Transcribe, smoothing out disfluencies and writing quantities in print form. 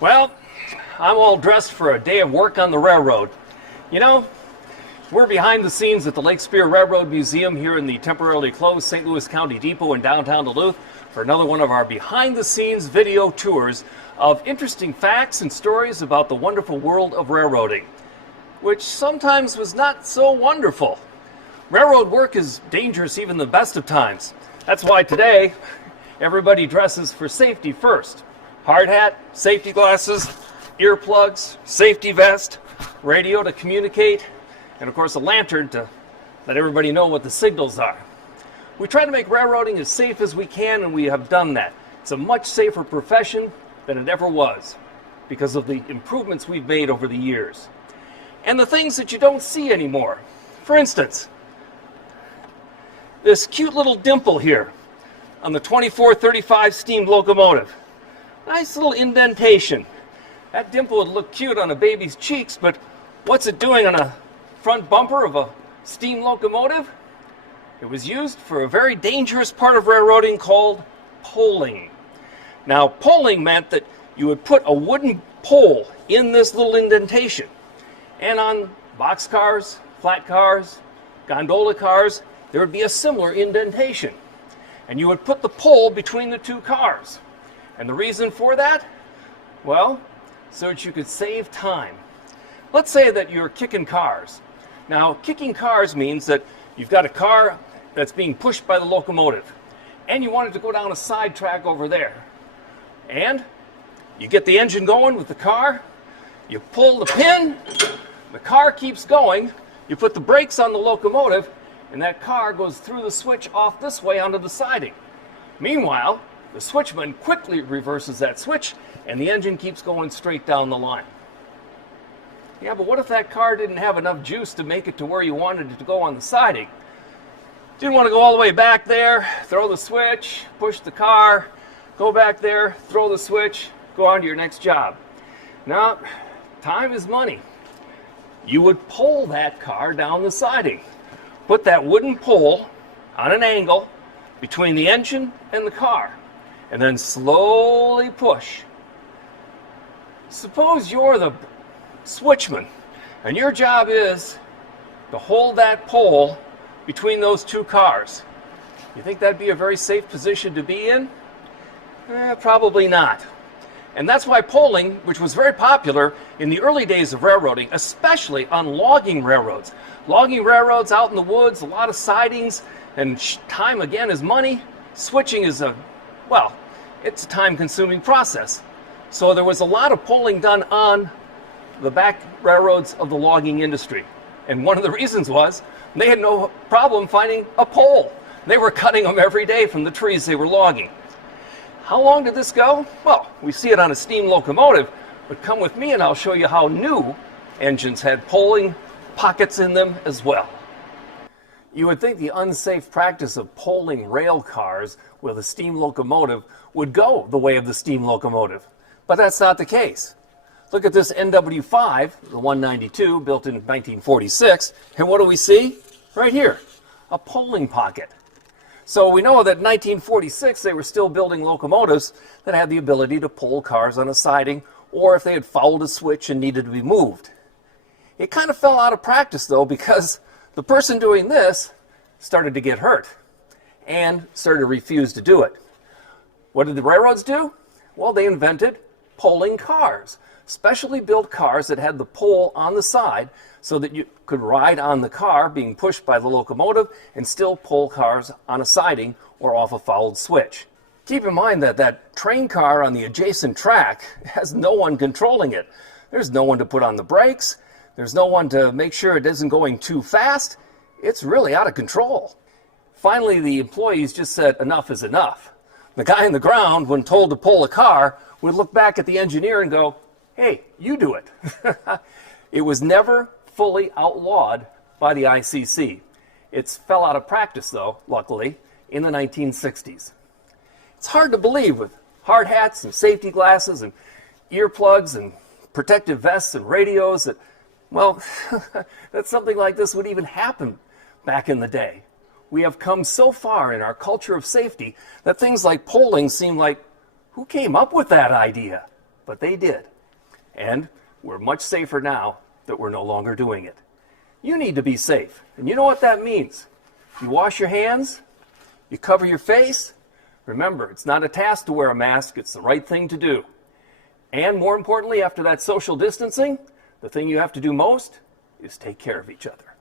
Well, I'm all dressed for a day of work on the railroad. You know, we're behind the scenes at the Lake Spear Railroad Museum here in the temporarily closed St. Louis County Depot in downtown Duluth for another one of our behind-the-scenes video tours of interesting facts and stories about the wonderful world of railroading, which sometimes was not so wonderful. Railroad work is dangerous even the best of times. That's why today, everybody dresses for safety first. Hard hat, safety glasses, earplugs, safety vest, radio to communicate, and of course a lantern to let everybody know what the signals are. We try to make railroading as safe as we can, and we have done that. It's a much safer profession than it ever was because of the improvements we've made over the years. And the things that you don't see anymore. For instance, this cute little dimple here on the 2435 steam locomotive. Nice little indentation. That dimple would look cute on a baby's cheeks, but what's it doing on a front bumper of a steam locomotive? It was used for a very dangerous part of railroading called poling. Now, poling meant that you would put a wooden pole in this little indentation. And on boxcars, flat cars, gondola cars, there would be a similar indentation. And you would put the pole between the two cars. And the reason for that? Well, so that you could save time. Let's say that you're kicking cars. Now, kicking cars means that you've got a car that's being pushed by the locomotive, and you want it to go down a side track over there. And you get the engine going with the car, you pull the pin, the car keeps going, you put the brakes on the locomotive, and that car goes through the switch off this way onto the siding. Meanwhile, the switchman quickly reverses that switch, and the engine keeps going straight down the line. Yeah, but what if that car didn't have enough juice to make it to where you wanted it to go on the siding? Didn't want to go all the way back there, throw the switch, push the car, go back there, throw the switch, go on to your next job. Now, time is money. You would pull that car down the siding. Put that wooden pole on an angle between the engine and the car, and then slowly push. Suppose you're the switchman, and your job is to hold that pole between those two cars. You think that'd be a very safe position to be in? Probably not. And that's why poling, which was very popular in the early days of railroading, especially on logging railroads. Logging railroads out in the woods, a lot of sidings, and time again is money. Switching is it's a time-consuming process. So there was a lot of poling done on the back railroads of the logging industry. And one of the reasons was they had no problem finding a pole. They were cutting them every day from the trees they were logging. How long did this go? Well, we see it on a steam locomotive, but come with me and I'll show you how new engines had poling pockets in them as well. You would think the unsafe practice of poling rail cars with a steam locomotive would go the way of the steam locomotive, but that's not the case. Look at this NW5, the 192, built in 1946, and what do we see? Right here, a poling pocket. So we know that in 1946 they were still building locomotives that had the ability to pull cars on a siding, or if they had fouled a switch and needed to be moved. It kind of fell out of practice though, because the person doing this started to get hurt and started to refuse to do it. What did the railroads do? Well, they invented poling cars. Specially built cars that had the pole on the side so that you could ride on the car being pushed by the locomotive and still pull cars on a siding or off a fouled switch. Keep in mind that that train car on the adjacent track has no one controlling it. There's no one to put on the brakes. There's no one to make sure it isn't going too fast. It's really out of control. Finally, the employees just said enough is enough. The guy on the ground, when told to pull a car, would look back at the engineer and go, "Hey, you do it." It was never fully outlawed by the ICC. It fell out of practice, though, luckily, in the 1960s. It's hard to believe with hard hats and safety glasses and earplugs and protective vests and radios that, well, that something like this would even happen back in the day. We have come so far in our culture of safety that things like poling seem like, who came up with that idea? but they did. And we're much safer now that we're no longer doing it. You need to be safe, and you know what that means. You wash your hands, you cover your face. Remember, it's not a task to wear a mask, it's the right thing to do. And more importantly, after that social distancing, the thing you have to do most is take care of each other.